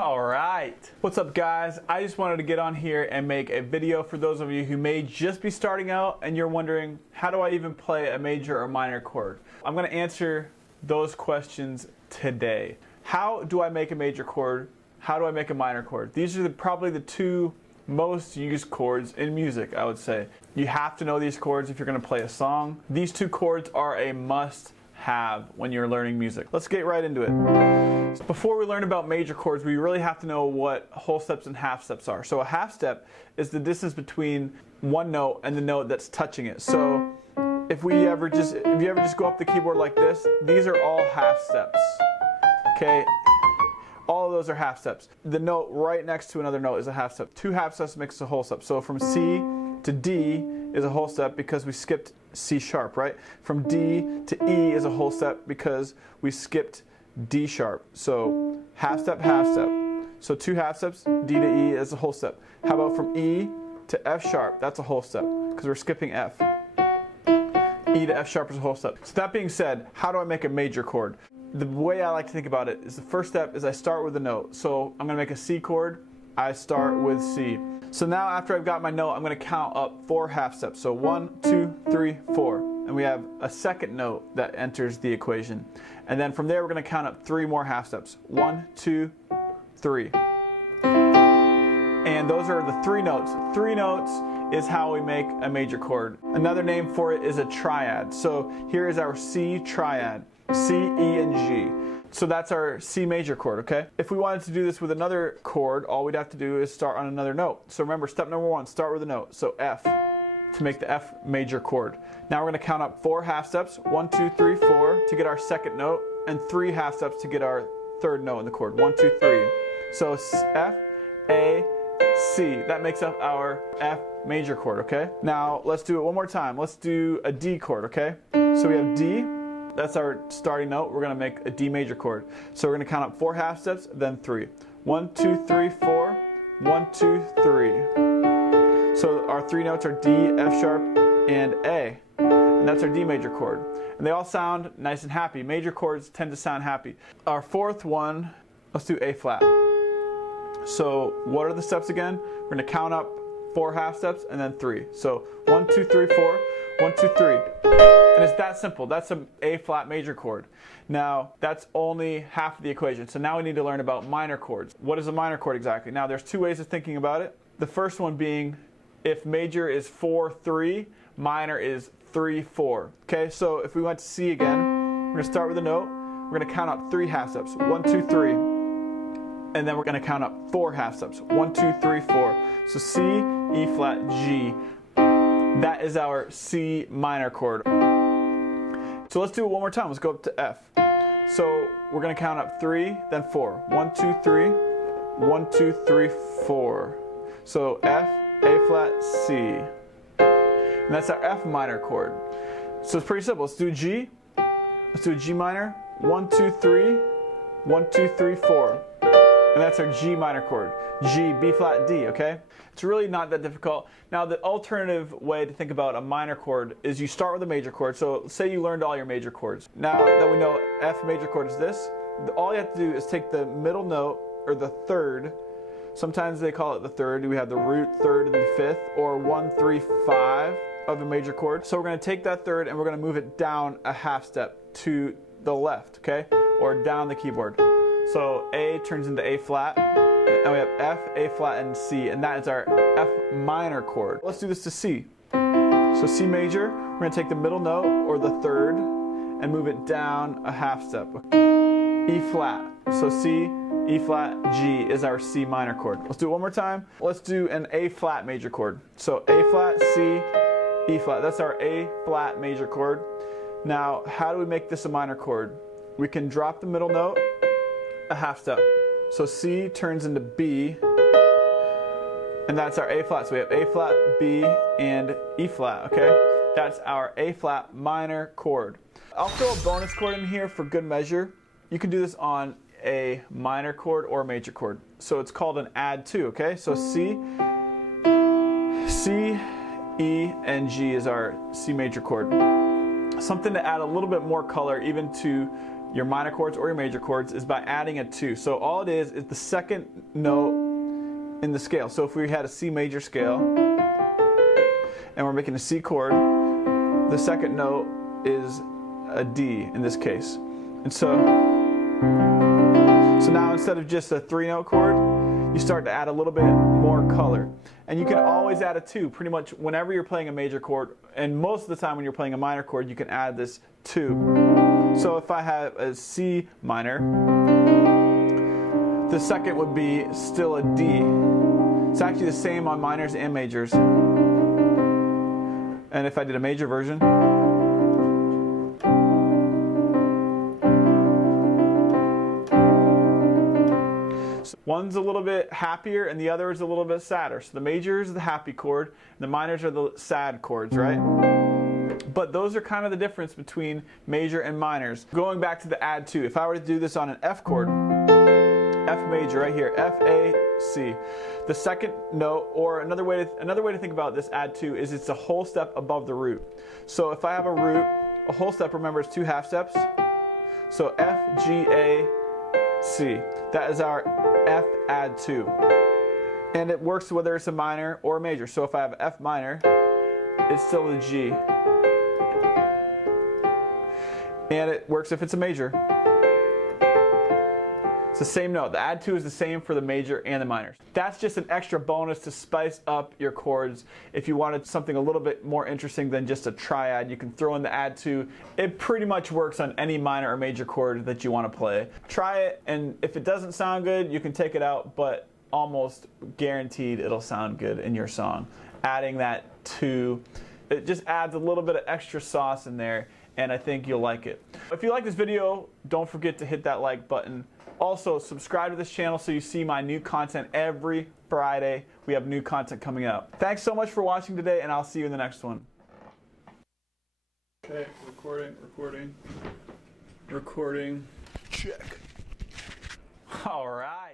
All right. What's up, guys? I just wanted to get on here and make a video for those of you who may just be starting out and you're wondering, how do I even play a major or minor chord? I'm going to answer those questions today. How do I make a major chord? How do I make a minor chord? These are probably the two most used chords in music, I would say. You have to know these chords if you're going to play a song. These two chords are a must-have when you're learning music. Let's get right into it. So before we learn about major chords, we really have to know what whole steps and half steps are. So a half step is the distance between one note and the note that's touching it. So if you ever just go up the keyboard like this, these are all half steps. Okay? All of those are half steps. The note right next to another note is a half step. Two half steps makes a whole step. So from C to D is a whole step because we skipped C sharp, right? From D to E is a whole step because we skipped D sharp. So half step, half step. So two half steps, D to E is a whole step. How about from E to F sharp? That's a whole step because we're skipping F. E to F sharp is a whole step. So that being said, how do I make a major chord? The way I like to think about it is the first step is I start with a note. So I'm going to make a C chord. I start with C. So now after I've got my note, I'm going to count up 4 half steps. So 1, 2, 3, 4. And we have a second note that enters the equation. And then from there, we're going to count up 3 more half steps. 1, 2, 3. And those are the 3 notes. 3 notes is how we make a major chord. Another name for it is a triad. So here is our C triad. C, E, and G. So that's our C major chord, okay? If we wanted to do this with another chord, all we'd have to do is start on another note. So remember, step number 1, start with a note. So F, to make the F major chord. Now we're going to count up 4 half steps, 1, 2, 3, 4, to get our second note, and 3 half steps to get our third note in the chord. 1, 2, 3. So F, A, C. That makes up our F major chord, okay? Now let's do it one more time. Let's do a D chord, okay? So we have D. That's our starting note. We're going to make a D major chord. So we're going to count up 4 half steps, then 3. 1, 2, 3, 4. 1, 2, 3. So our 3 notes are D, F sharp, and A. And that's our D major chord. And they all sound nice and happy. Major chords tend to sound happy. Our fourth one, let's do A flat. So what are the steps again? We're going to count up 4 half steps and then 3. So 1, 2, 3, 4. 1, 2, 3. And it's that simple. That's an A flat major chord. Now, that's only half of the equation. So now we need to learn about minor chords. What is a minor chord exactly? Now, there's 2 ways of thinking about it. The first one being if major is 4, 3, minor is 3, 4. Okay, so if we went to C again, we're going to start with a note. We're going to count up 3 half steps. 1, 2, 3. And then we're going to count up 4 half steps. 1, 2, 3, 4. So C, E flat, G. That is our C minor chord. So let's do it one more time. Let's go up to F. So we're going to count up 3, then 4. 1, 2, 3. 1, 2, 3, 4. So F, A flat, C. And that's our F minor chord. So it's pretty simple. Let's do G. Let's do a G minor. 1, 2, 3. 1, 2, 3, 4. And that's our G minor chord. G, B flat, D, okay? It's really not that difficult. Now, the alternative way to think about a minor chord is you start with a major chord. So say you learned all your major chords. Now that we know F major chord is this, all you have to do is take the middle note, or the third. Sometimes they call it the third. We have the root third and the fifth, or 1, 3, 5 of a major chord. So we're going to take that third and we're going to move it down a half step to the left, okay? Or down the keyboard. So A turns into A flat, and we have F, A flat, and C, and that is our F minor chord. Let's do this to C. So C major, we're going to take the middle note, or the third, and move it down a half step. E flat. So C, E flat, G is our C minor chord. Let's do it one more time. Let's do an A flat major chord. So A flat, C, E flat. That's our A flat major chord. Now, how do we make this a minor chord? We can drop the middle note a half step. So C turns into B, and that's our A flat. So we have A flat, B, and E flat, okay? That's our A flat minor chord. I'll throw a bonus chord in here for good measure. You can do this on a minor chord or a major chord. So it's called an add 2, okay? So C, E, and G is our C major chord. Something to add a little bit more color even to your minor chords or your major chords is by adding a 2. So all it is the second note in the scale. So if we had a C major scale and we're making a C chord, the second note is a D in this case. And so now instead of just a 3-note chord, you start to add a little bit more color. And you can always add a 2 pretty much whenever you're playing a major chord, and most of the time when you're playing a minor chord you can add this 2. So if I have a C minor, the second would be still a D. It's actually the same on minors and majors. And if I did a major version, one's a little bit happier and the other is a little bit sadder. So the major is the happy chord, and the minors are the sad chords, right? But those are kind of the difference between major and minors. Going back to the add 2, if I were to do this on an F chord, F major right here, F, A, C. The second note, or another way to think about this add 2 is it's a whole step above the root. So if I have a root, a whole step, remember, it's 2 half steps. So F, G, A, C. That is our F add 2. And it works whether it's a minor or a major. So if I have F minor, it's still a G. And it works if it's a major. It's the same note. The add 2 is the same for the major and the minors. That's just an extra bonus to spice up your chords. If you wanted something a little bit more interesting than just a triad, you can throw in the add 2. It pretty much works on any minor or major chord that you want to play. Try it, and if it doesn't sound good, you can take it out, but almost guaranteed it'll sound good in your song. Adding that 2, it just adds a little bit of extra sauce in there, and I think you'll like it. If you like this video, don't forget to hit that like button. Also, subscribe to this channel so you see my new content every Friday. We have new content coming out. Thanks so much for watching today, and I'll see you in the next one. Okay, recording. Check. All right.